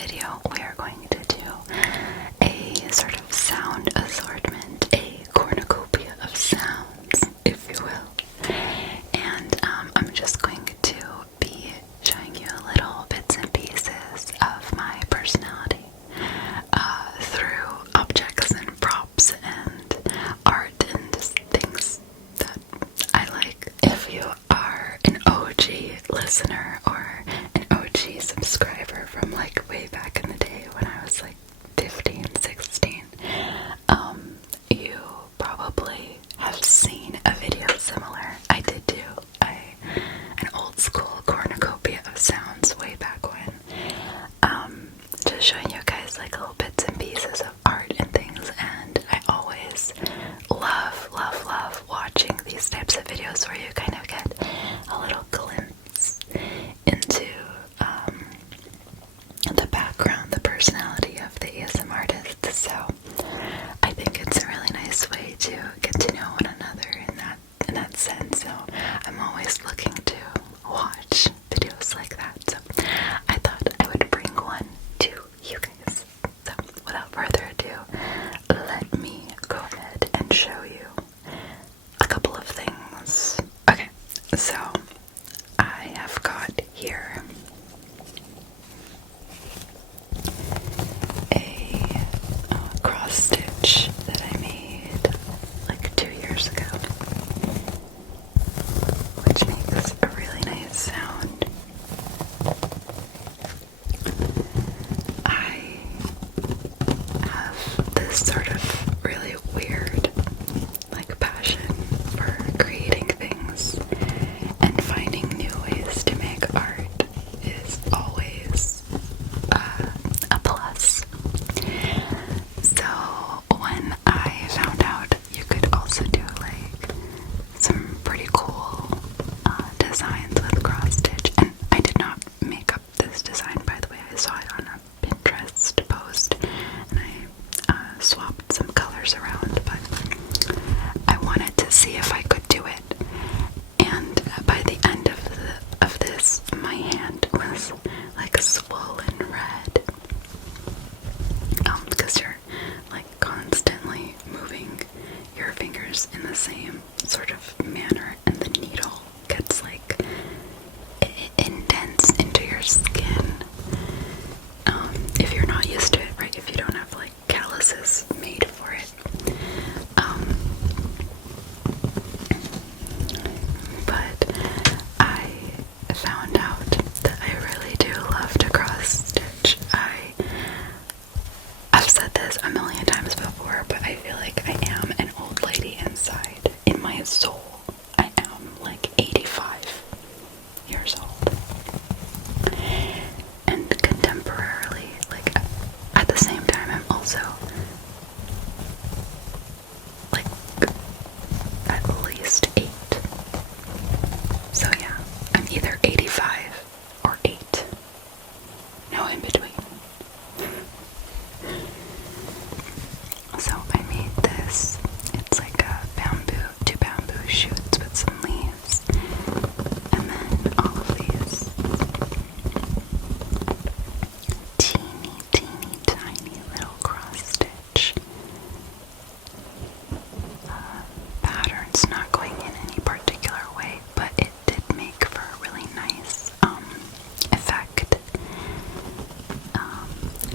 video, we are going to do a sort of sound assortment, a cornucopia of sounds, if you will. And I'm just going to be showing you little bits and pieces of my personality through objects and props and art and just things that I like. If you are an OG listener or an OG subscriber from like way back in the day when I was like 15, 16, you probably have seen a video similar. I did do an old school cornucopia of sounds way back when. Just showing you guys like little bits and pieces of art and things, and I always love watching these types of videos where you kind of get a little glimpse into the background, the personality of the ASM artist. So I think it's a really nice way to get to know one another in that sense. So I'm always looking to watch videos like that. So I thought I would bring one to you guys. So without further ado, let me go ahead and show you a couple of things. Okay, so I have got here a cross stitch that I made like 2 years ago, which makes a really nice sound. I have this sort of really weird like passion for creating things, and finding new ways to make art is always a plus. So when I found out you could also do like some pretty cool designs with cross stitch, and I did not make up this design, by the way. I saw it on a Pinterest post and I swapped some colors around, but I wanted to see if I could do it. And by the end of this, my hand was like swollen red, because you're like constantly moving your fingers in the same sort of manner, and the needle gets like indents into your skin. If you're not used to it, right? If you don't have like calluses made for it. But I found out that I really do love to cross stitch. I've said this a million times before, but I feel like I am an old lady inside. In my soul, I am like 85 years old. And contemporarily, like at the same time, I'm also like at least 8. So yeah, I'm either 85 or 8. No in between. So I made this. It's like a two bamboo shoots with some leaves, and then all of these teeny tiny little cross stitch patterns, not going in any particular way, but it did make for a really nice effect.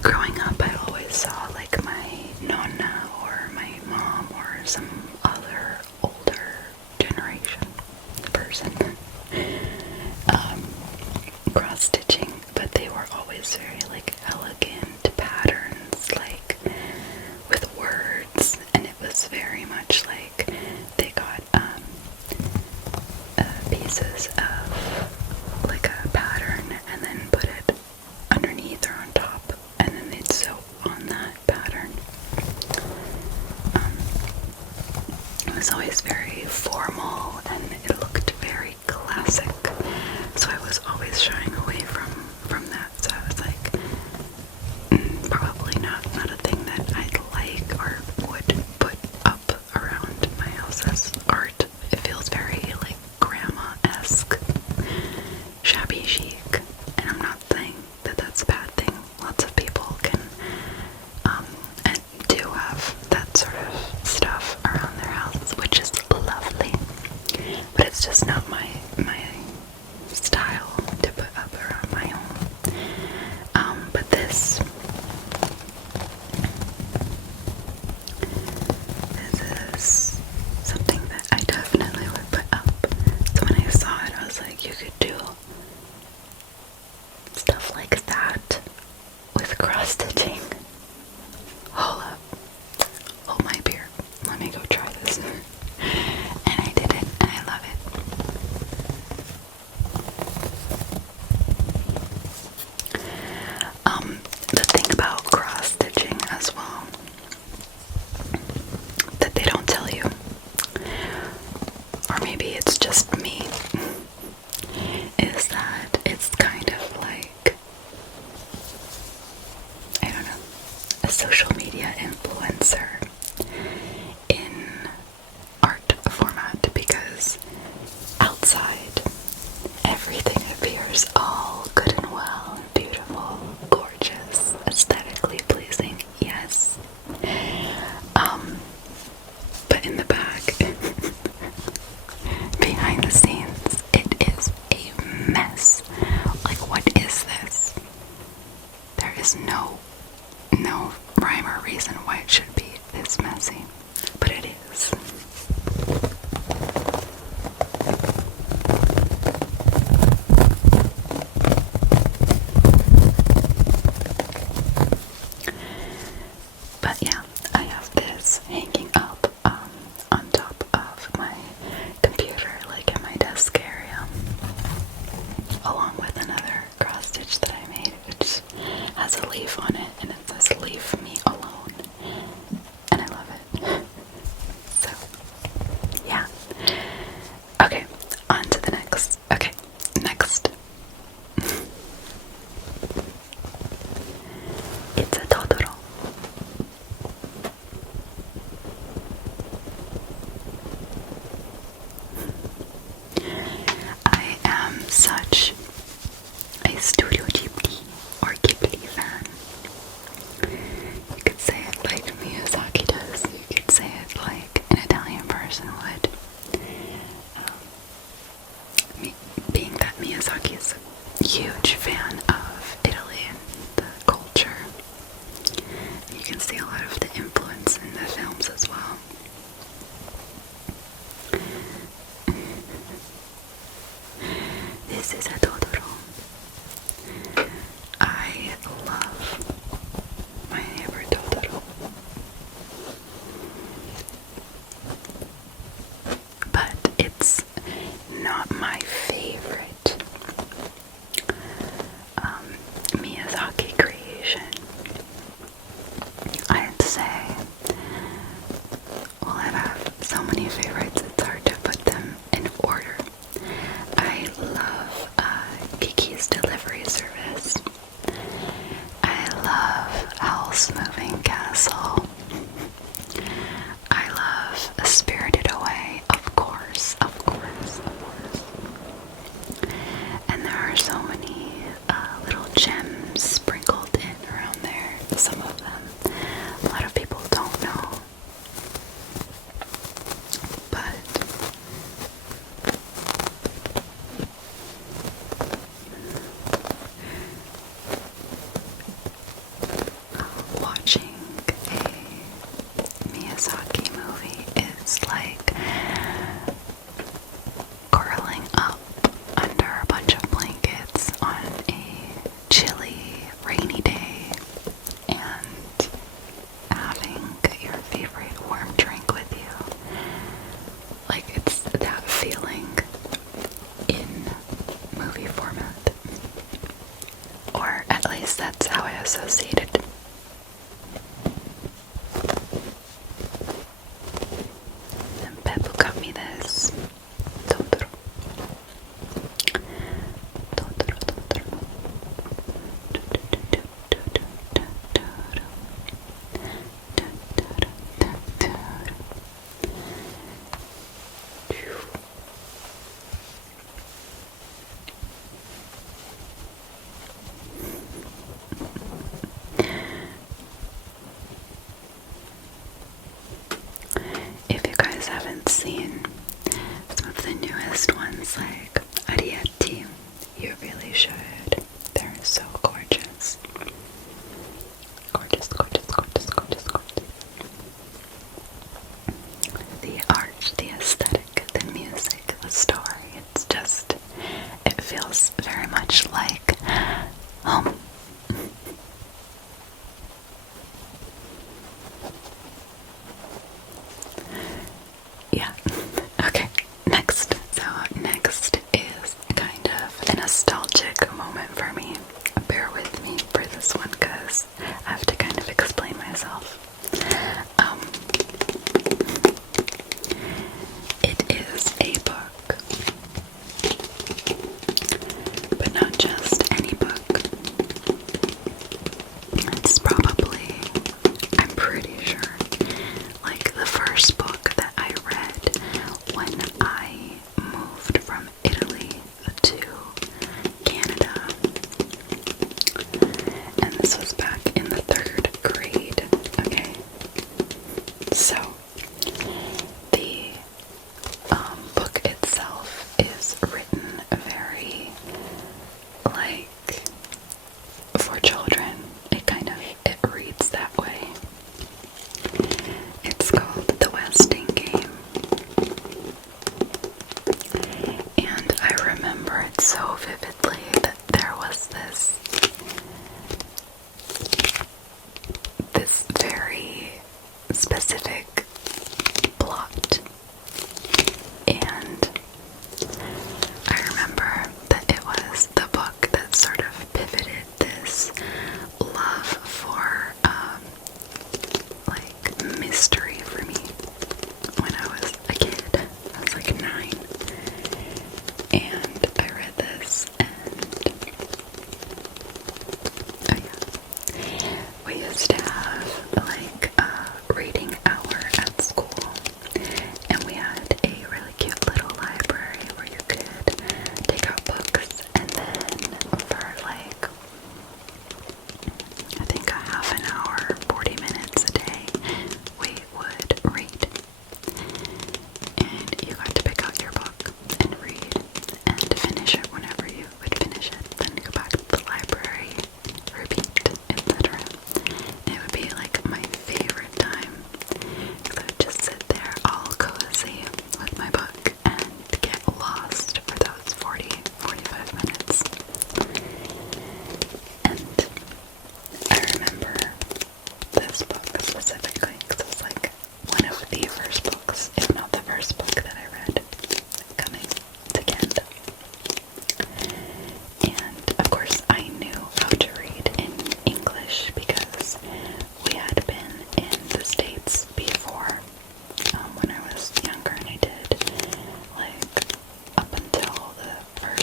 Growing up, I always saw like my nonna or my mom or some other older generation person cross stitching, but they were always very like elegant patterns, like with words, and it was very much like they got pieces of like a pattern and then put it underneath or on top, and then they'd sew on that pattern. It was always very formal and it looked very classic, so I was always shying away from that. So I was like, probably not a thing that I'd like or would put up around my house as art. It feels very like grandma-esque. appears all good and well, beautiful, gorgeous, aesthetically pleasing, yes. But in the back, behind the scenes, it is a mess. Like, what is this? There is no rhyme or reason why it should be this messy, but it is. But yeah, I have this hanging up on top of my computer, like in my desk area, along with another cross stitch that I made, which has a leaf on it, and it says "Leave me alone," and I love it. So yeah. Okay, on to the next. Okay, next. It's a Totoro. I am such a Studio Ghibli or Ghibli fan. You could say it like Miyazaki does. You could say it like an Italian person would. Being that Miyazaki is a huge fan of Italy and the culture, you can see a lot of the influence in the films as well. This is a Totoro. I love My Neighbor Totoro. But it's not my favorite Miyazaki creation. I'd say, well, I have so many favorites, it's hard to put them in order. I love Kiki's Delivery Service. I love Howl's Moving Castle. I love Spirited Away, of course. And there are so many little gems sprinkled in around there. Some of them a lot of people don't know. But watching a Miyazaki movie is like curling up under a bunch of blankets on a chilly, rainy day and having your favorite warm drink with you. Like, it's that feeling in movie format. Or at least that's how I associate it. And Beppu got me this Totoro.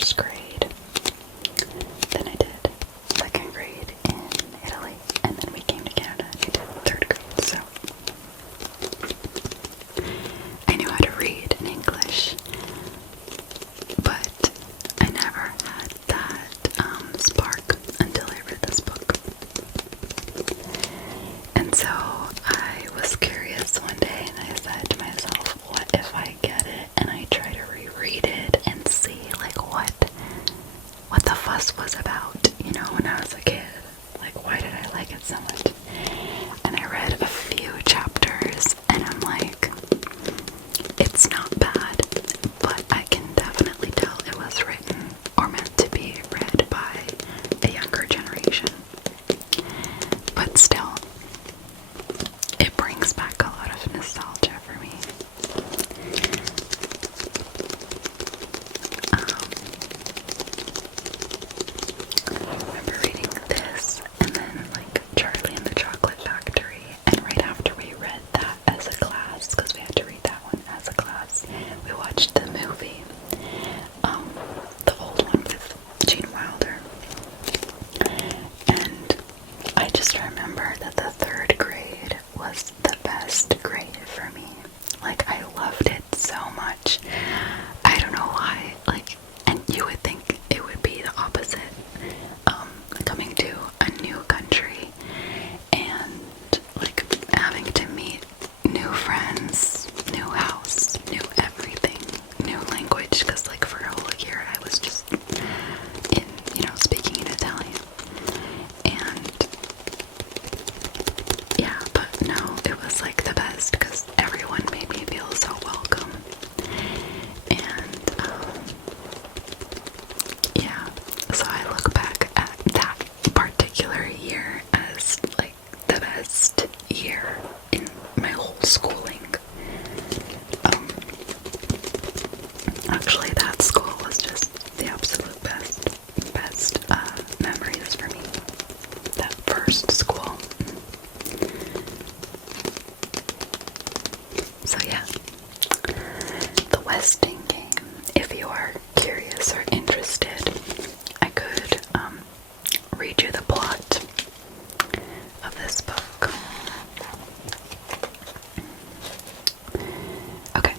first grade. Then I did second grade in Italy, and then we came to Canada and I did third grade, so I knew how to read in English, but I never had that spark until I read this book. And so I was curious one day and I said to myself, what if I get it and I try to reread it and see like what the fuss was about, you know, when I was a kid. Like, why did I like it so much? And I read a few chapters and I'm like, it's not bad, but I can definitely tell it was written or meant to be read by a younger generation. But still, it brings back a lot of nostalgia for me. I remember reading this and then like Charlie and the Chocolate Factory, and right after we read that as a class, because we had to read that one as a class, we watched the movie, the old one with Gene Wilder. And I just remember that the third grade was the best grade for me. Like, I loved it so much. I don't know why. Like, and you would think it would be the opposite. Coming to a new country and like having to meet new friends, new house, new everything, new language. Because like for a whole year I was just in, you know, speaking in Italian. And yeah, but no, it was like the best because everyone made me feel so welcome. And yeah, so I look back at that particular year as like the best year in my whole schooling. Actually, that school was just the absolute best memories for me. That first school. So yeah, the Westing game. If you are curious or interested, I could read you the plot of this book. Okay.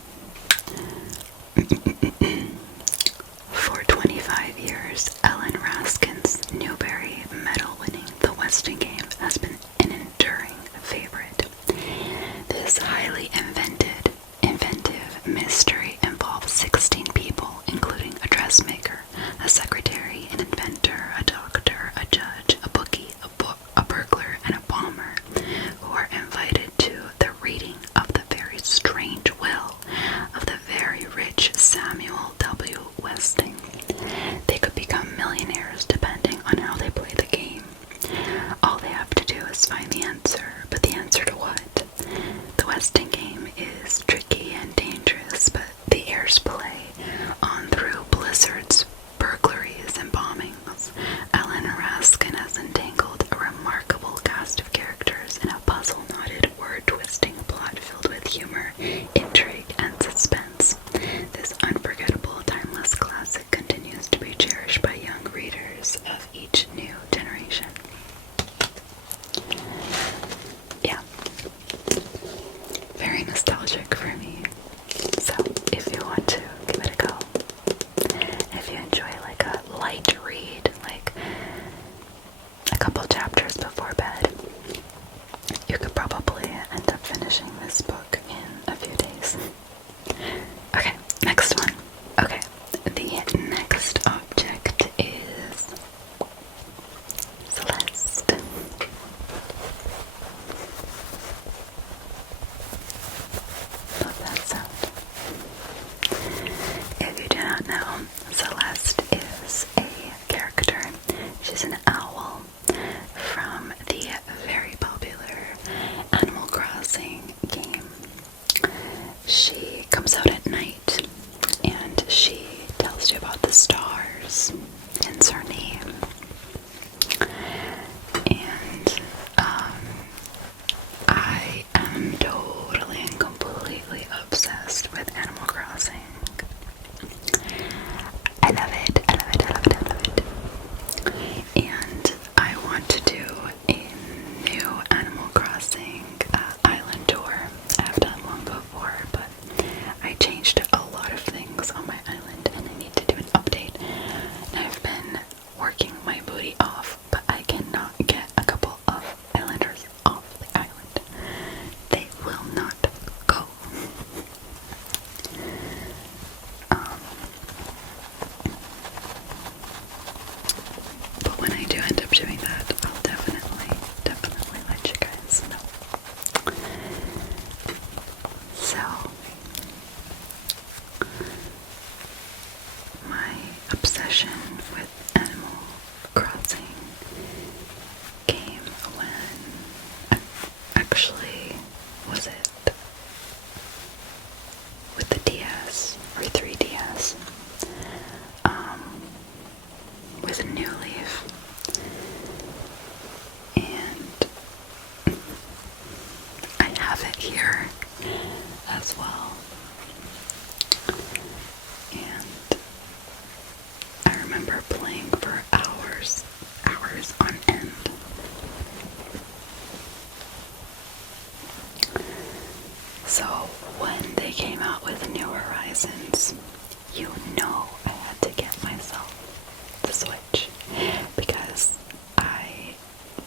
For 25 years, Ellen Raskin's Newbery medal-winning The Westing Game has been an enduring favorite. This highly inventive mystery involves 16 people, including a dressmaker, a secretary, an inventor, a doctor, a judge, a bookie, a burglar, and a bomber, who are invited to the reading of the very strange will of the very rich Samuel W. Westing. They could become millionaires actually, was it with the DS or 3DS, with a new leaf, and I have it here as well. And I remember playing for hours on end. So when they came out with New Horizons, you know I had to get myself the Switch because I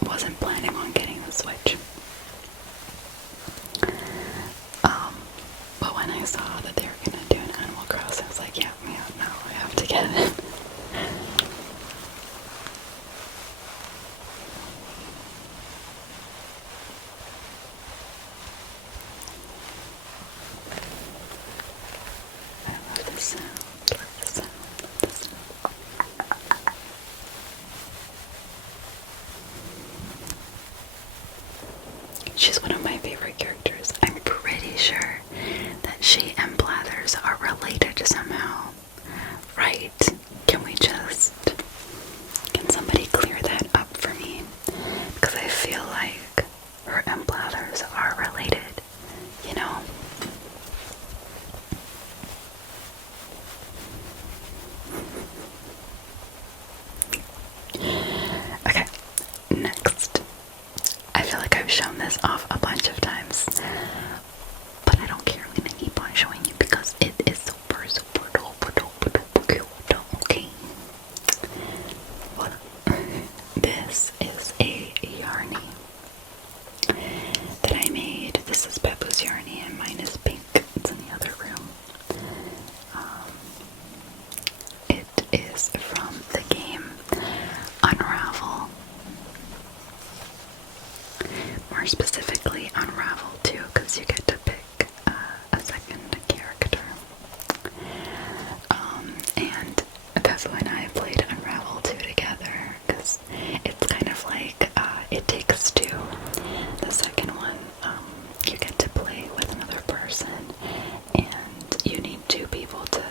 wasn't planning on getting the Switch. But when I saw that they were gonna do an Animal Crossing, I was like, yeah, no, I have to get it. I love the sound, love the sound, love the sound. She's one of my favorite characters. I'm pretty sure that she and Blathers are related somehow, right? Can somebody clear that up for me? Because I feel like her and Blathers are related, you know? Okay, next. I feel like I've shown this off a bunch of times, but I don't care. I'm gonna keep on showing you because it is super cute. Okay. Well, this is a Yarny that I made. This is Peppa's Yarny and mine is pink. It's in the other room. It is from the game Unravel. More specifically, Unravel 2, because you get to pick a second character. And Peppa and I played Unravel 2 together, because it's kind of like It Takes Two. The second one, you get to play with another person, and you need two people to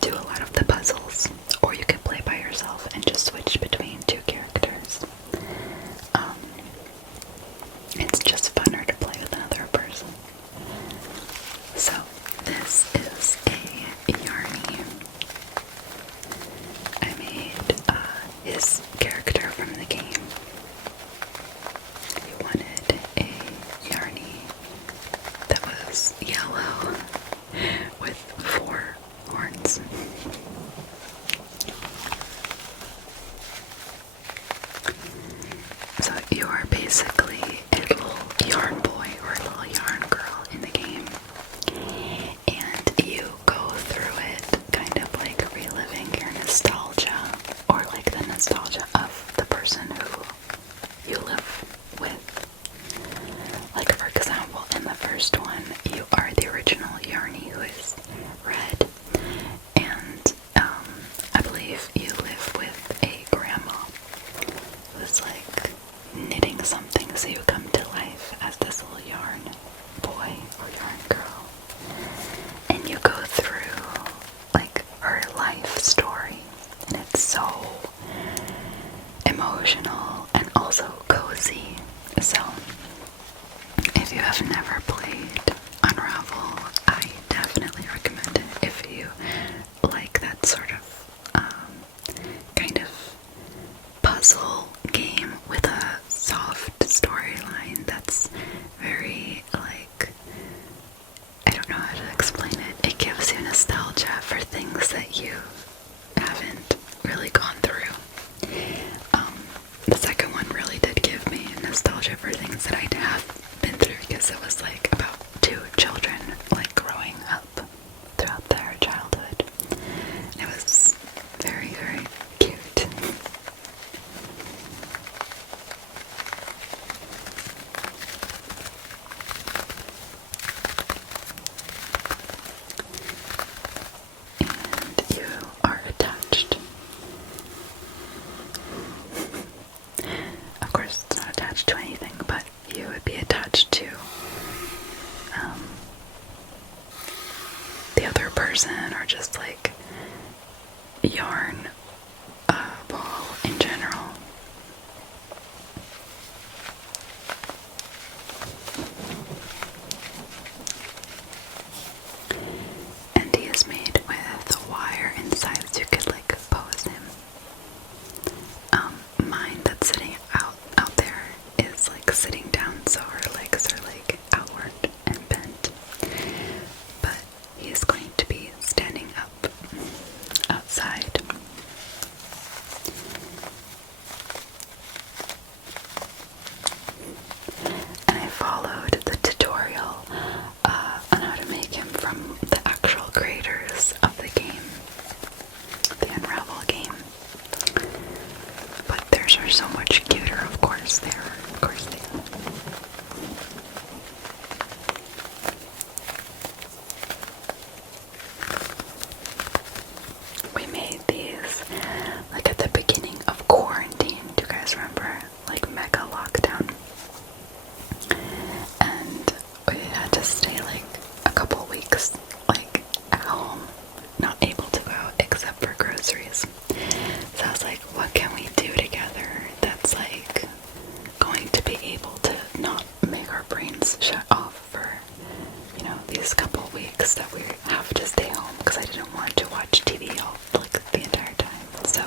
do a lot of the puzzles, or you can play by yourself and just switch between two characters. It's just funner to play with another person. So this is a Yarny. I made his character from the game. He wanted a Yarny that was yellow with 4 horns. So you are basically a little yarn boy or a little yarn girl in the game, and you go through it kind of like reliving your nostalgia, or like the nostalgia of the person who you live with. Like, for example, in the first one, you are the original Yarny who is red, and I believe you live with a grandma who's like knitting something, so you come to life as this little yarn boy or yarn girl, and you go through like her life story, and it's so emotional and also cozy. So if you have never played Unravel, I definitely recommend it if you like that sort of kind of puzzle game with a soft storyline that's very, like, I don't know how to explain it. It gives you nostalgia for things that you haven't really gone through. The second one really did give me nostalgia for things that I have been through, because it was like about 2 children like growing up throughout their childhood. And it was very, very cute. And you are attached. Of course, it's not attached to anything, but you would be attached yarn ball in general. And he is made with wire inside so you could like pose him. Mine that's sitting out there is like sitting down, so her legs are like outward and bent. But he is going to be standing up outside. And I followed the tutorial on how to make him from the actual creators of the game, the Unravel game. But theirs are so much cuter, of course they are. Of course they are. We made these like at the beginning of quarantine. Do you guys remember? Like mega lockdown. And we had to stay like a couple weeks like at home, not able to go out except for groceries. So I was like, what can we do together that's like going to be able to not make our brains shut off for, you know, these couple weeks that we have to stay home, because I didn't want to watch TV all like the entire time. So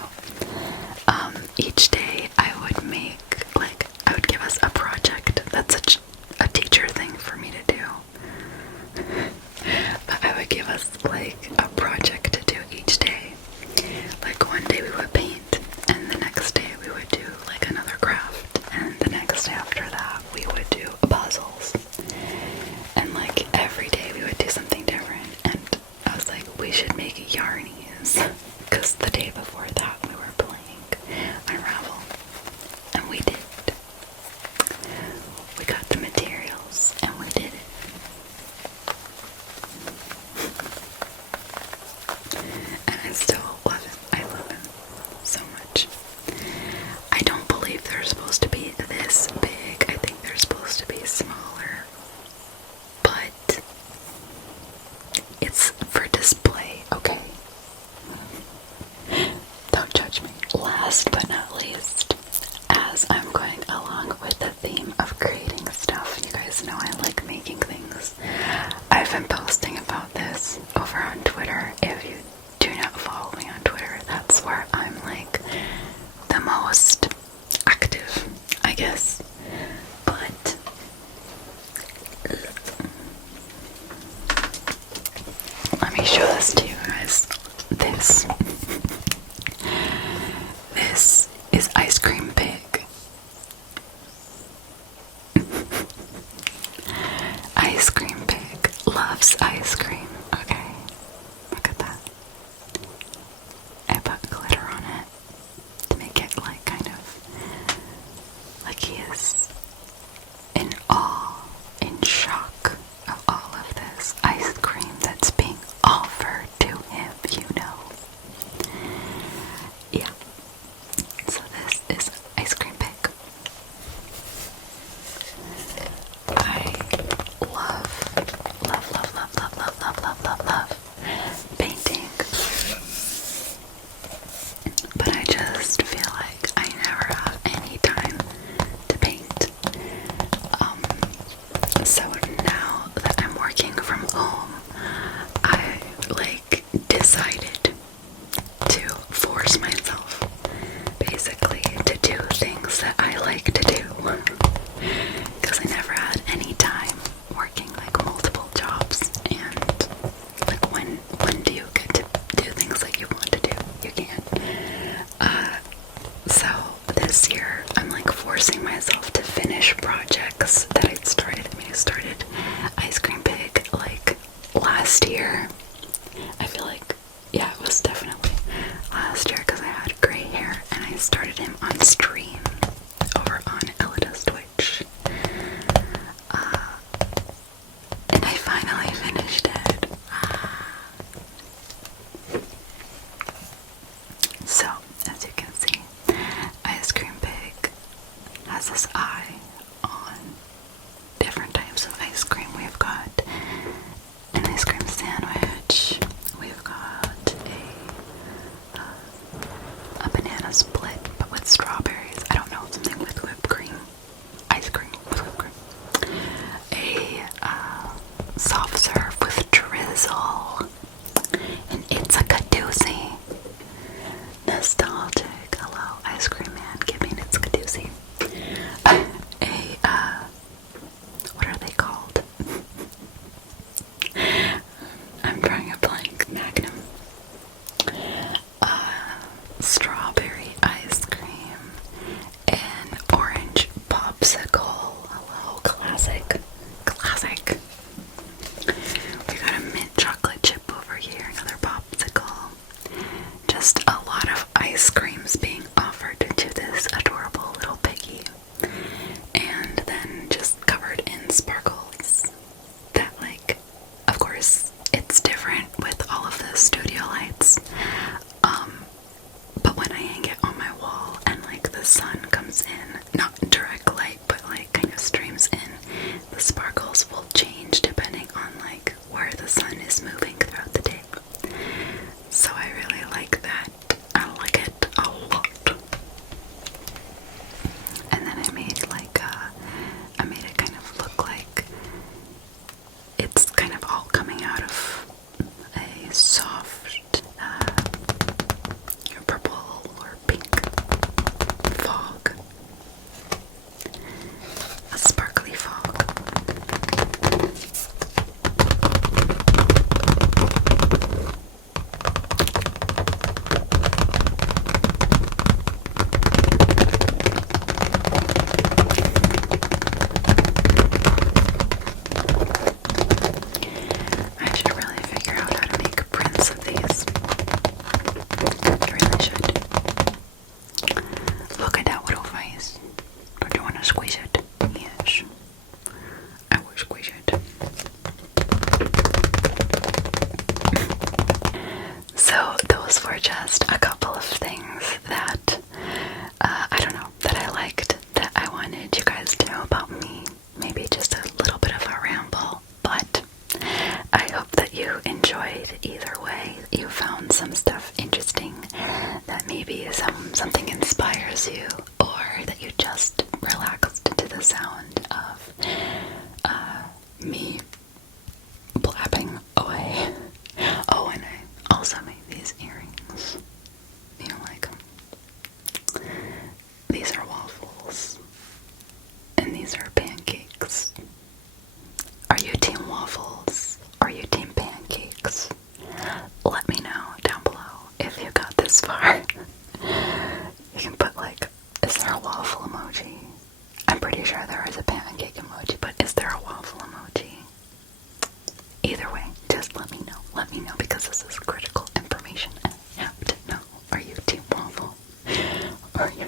each day I would make like, I would give us a project. That's such a teacher thing for me to do. But I would give us like a project to do each day. Like one day we would paint, and the next day we would do like another craft, and the next day after that we would do puzzles. And like every day we would do something different. And I was like, we should make Yarnies, because the day before that we were playing Ramble, and we did. We got the materials and we did it. And I still love him. I love him so much. I don't believe they're supposed to be this big. I think they're supposed to be smaller. But it's for display, okay? Don't judge me. Last but not least, as I'm going along with the theme of creating stuff, you guys know I like making things. I've been posting about this over on Twitter. If you do not follow me on Twitter, that's where I'm like the most active, I guess. But let me show this to you guys. This is Ice Cream Pig. Ice Cream Pig loves ice cream. Okay, look at that. I put glitter on it to make it like kind of like he is in awe, in shock of all of this ice cream that's being offered to him, you know. Yeah. So this is Ice Cream Pig. I love painting. But I just feel like I never have any time to paint. So now that I'm working from home, I like decided to force myself basically to do things that I like to do, because I never had any time working like multiple jobs. And like when do you get to do things like you want to do? You can't. So this year I'm like forcing myself to finish projects that I started. I started Ice Cream Pig like last year. I feel like, yeah, it was definitely last year, because I had gray hair and I started him on stream over on Elida's Twitch. And I finally finished it. So, as you can see, Ice Cream Pig has this eye on strawberry ice cream, an orange popsicle. Hello, classic. Classic. We got a mint chocolate chip over here, another popsicle. Just a lot of ice creams being offered to this adorable little piggy. And then just covered in sparkles. That, like, of course, it's different with all of the studio lights. But when I hang it on my wall and like the sun comes in, not direct light, but like kind of streams in, the sparkles will change depending on like where the sun is moving throughout the day. So I really like that. I like it a lot. And then I made it kind of look like it's kind of all coming out of a soft purple or pink fog. A sparkly fog. I should really figure out how to make prints of these. I really should. Look at that little face. Do you want to squeeze it? Yes. I will squeeze it. So those were just a couple of things that, I don't know, that I liked, that I wanted you guys to know about me. Maybe just a little bit of a ramble, but I hope that you enjoyed either way. You found some stuff interesting, that maybe something inspires you, or that you just relaxed to the sound of me blabbing away. Oh, and I also made these earrings. You like them? These are waffles, and these are pancakes. Are you team waffles? Are you team pancakes? Let me know down below if you got this far. You can put like, is there a waffle emoji? I'm pretty sure there is a pancake emoji, but is there a waffle emoji? Either way, just let me know. Let me know, because this is critical information. I have to know. Are you team waffle? Or are you